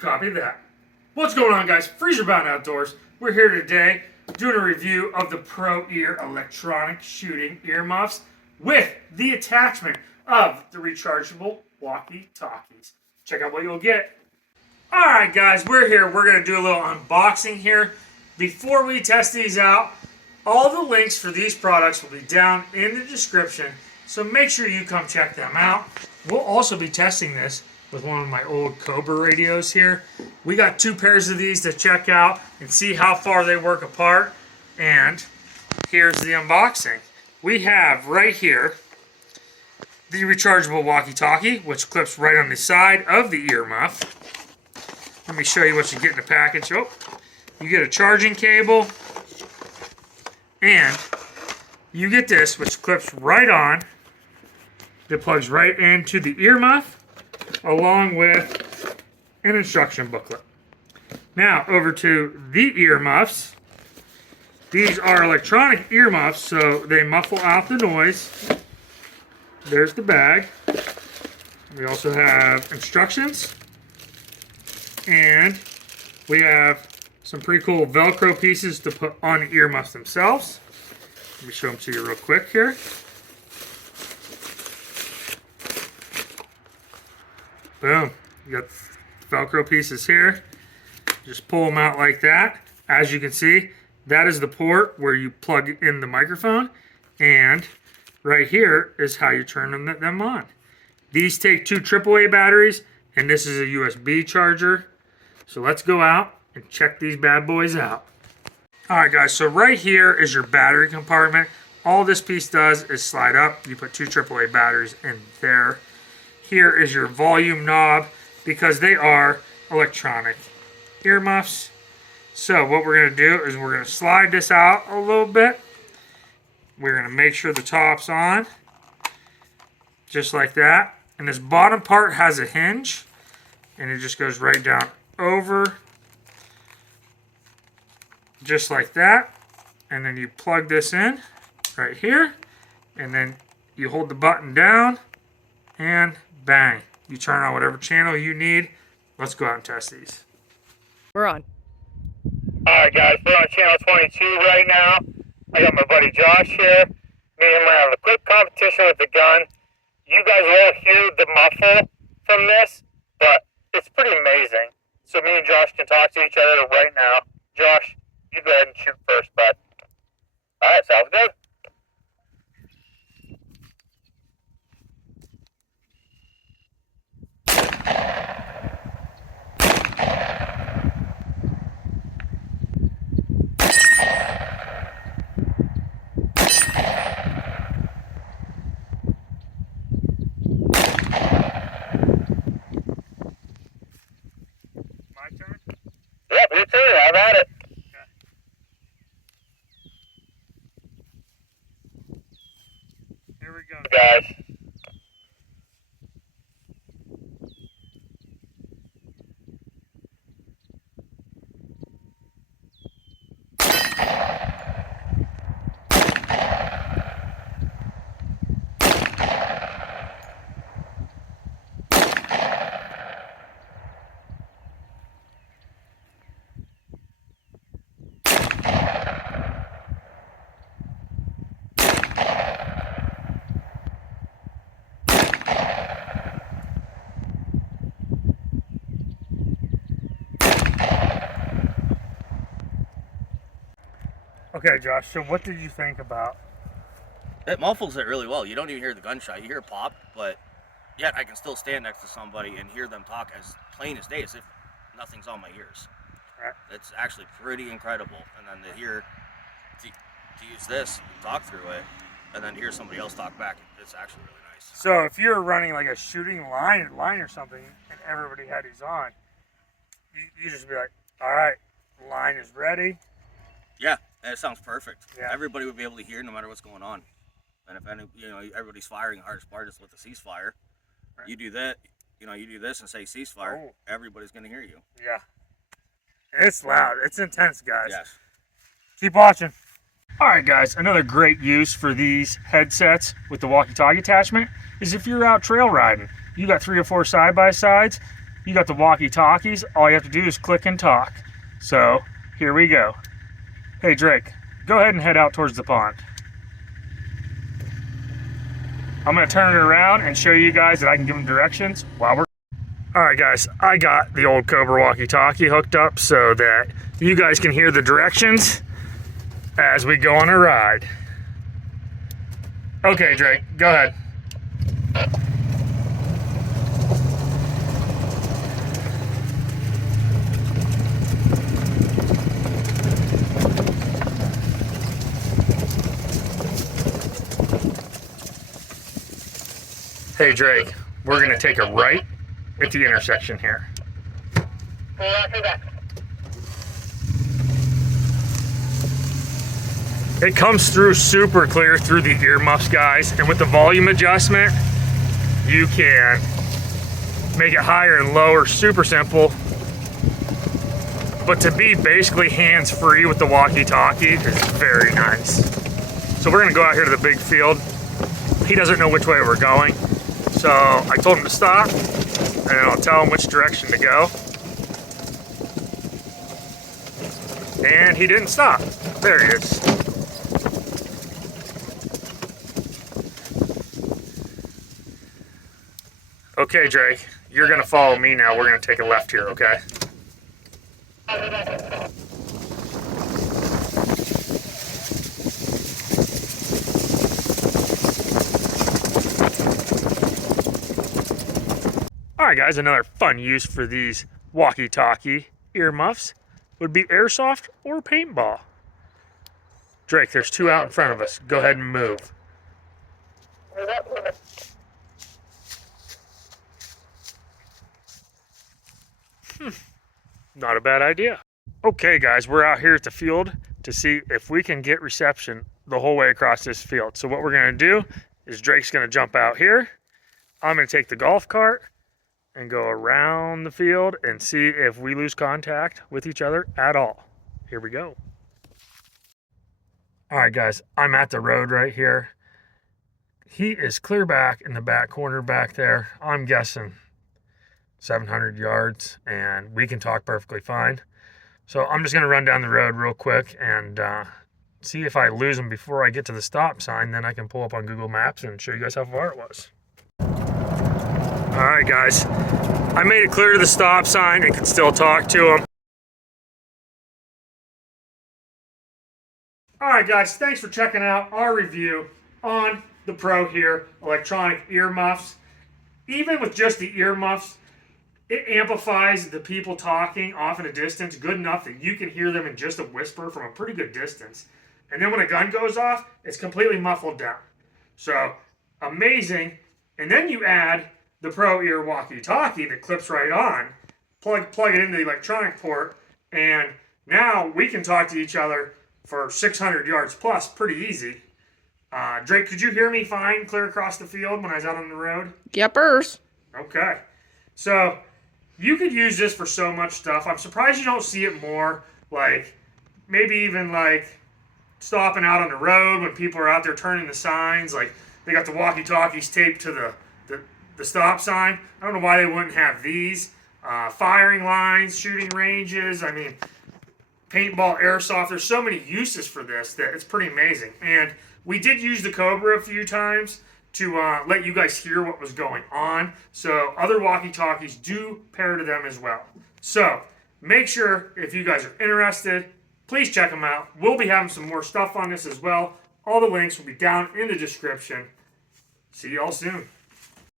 Copy that. What's going on, guys? Freezer Bound Outdoors. We're here today doing a review of the PROHEAR Electronic Shooting Earmuffs with the attachment of the rechargeable Walkie Talkies. Check out what you'll get. Alright guys, we're here. We're going to do a little unboxing here. Before we test these out, all the links for these products will be down in the description, so make sure you come check them out. We'll also be testing this with one of my old Cobra radios here. We got 2 pairs of these to check out and see how far they work apart. And here's the unboxing. We have right here the rechargeable walkie-talkie, which clips right on the side of the earmuff. Let me show you what you get in the package. Oh, you get a charging cable, and you get this, which clips right on. It plugs right into the earmuff, along with an instruction booklet. Now, over to the earmuffs. These are electronic earmuffs, so they muffle out the noise. There's the bag. We also have instructions. And we have some pretty cool Velcro pieces to put on the earmuffs themselves. Let me show them to you real quick here. Boom. You got Velcro pieces here. Just pull them out like that. As you can see, that is the port where you plug in the microphone. And right here is how you turn them on. These take 2 AAA batteries, and this is a USB charger. So let's go out and check these bad boys out. Alright guys, so right here is your battery compartment. All this piece does is slide up. You put 2 AAA batteries in there. Here is your volume knob, because they are electronic earmuffs. So what we're going to do is we're going to slide this out a little bit. We're going to make sure the top's on, just like that. And this bottom part has a hinge, and it just goes right down over, just like that. And then you plug this in right here, and then you hold the button down, and bang, you turn on whatever channel you need. Let's go out and test these. We're on. Alright guys, we're on channel 22 right now. I got my buddy Josh here. Me and him are having a quick competition with the gun. You guys won't hear the muffle from this, but it's pretty amazing. So me and Josh can talk to each other right now. Josh, you go ahead and shoot first, bud. Alright, sounds good. Yep, you too. Have at it. Okay. Here we go, guys. Okay, Josh, so what did you think about? It muffles it really well. You don't even hear the gunshot. You hear it pop, but yet I can still stand next to somebody and hear them talk as plain as day, as if nothing's on my ears. Right. It's actually pretty incredible. And then to use this, talk through it, and then hear somebody else talk back, it's actually really nice. So if you're running like a shooting line or something, and everybody had these on, you just be like, all right, line is ready. Yeah, and it sounds perfect. Yeah. Everybody would be able to hear no matter what's going on. And if any, everybody's firing, the hardest part is with the ceasefire. Right. You do that, you do this and say ceasefire, everybody's going to hear you. Yeah. It's loud. It's intense, guys. Yes. Keep watching. Alright guys, another great use for these headsets with the walkie-talkie attachment is if you're out trail riding. You got 3 or 4 side-by-sides, you got the walkie-talkies. All you have to do is click and talk. So here we go. Hey Drake, go ahead and head out towards the pond. I'm gonna turn it around and show you guys that I can give them directions while we're... All right guys, I got the old Cobra walkie-talkie hooked up so that you guys can hear the directions as we go on a ride. Okay Drake, go ahead. Hey Drake, we're gonna take a right at the intersection here. It comes through super clear through the earmuffs, guys, and with the volume adjustment, you can make it higher and lower, super simple. But to be basically hands-free with the walkie-talkie is very nice. So we're gonna go out here to the big field. He doesn't know which way we're going. So I told him to stop, and then I'll tell him which direction to go. And he didn't stop. There he is. Okay, Drake, you're gonna follow me now. We're gonna take a left here, okay? Alright guys, another fun use for these walkie-talkie earmuffs would be airsoft or paintball. Drake, there's two out in front of us. Go ahead and move. Not a bad idea. Okay guys, we're out here at the field to see if we can get reception the whole way across this field. So what we're gonna do is Drake's gonna jump out here. I'm gonna take the golf cart and go around the field and see if we lose contact with each other at all. Here we go. All right, guys, I'm at the road right here. He is clear back in the back corner back there. I'm guessing 700 yards, and we can talk perfectly fine. So I'm just gonna run down the road real quick and see if I lose him before I get to the stop sign. Then I can pull up on Google Maps and show you guys how far it was. All right, guys, I made it clear to the stop sign and can still talk to him. All right, guys, thanks for checking out our review on the PROHEAR Electronic Earmuffs. Even with just the earmuffs, it amplifies the people talking off in a distance good enough that you can hear them in just a whisper from a pretty good distance. And then when a gun goes off, it's completely muffled down. So, amazing. And then you add the PROHEAR walkie-talkie that clips right on, plug it into the electronic port, and now we can talk to each other for 600 yards plus pretty easy. Drake, could you hear me fine clear across the field when I was out on the road? Yepers. Okay. So you could use this for so much stuff. I'm surprised you don't see it more, like maybe even like stopping out on the road when people are out there turning the signs. Like they got the walkie-talkies taped to the stop sign. I don't know why they wouldn't have these. Firing lines, shooting ranges, I mean, paintball, airsoft. There's so many uses for this that it's pretty amazing. And we did use the Cobra a few times to let you guys hear what was going on. So other walkie-talkies do pair to them as well. So make sure if you guys are interested, please check them out. We'll be having some more stuff on this as well. All the links will be down in the description. See y'all soon.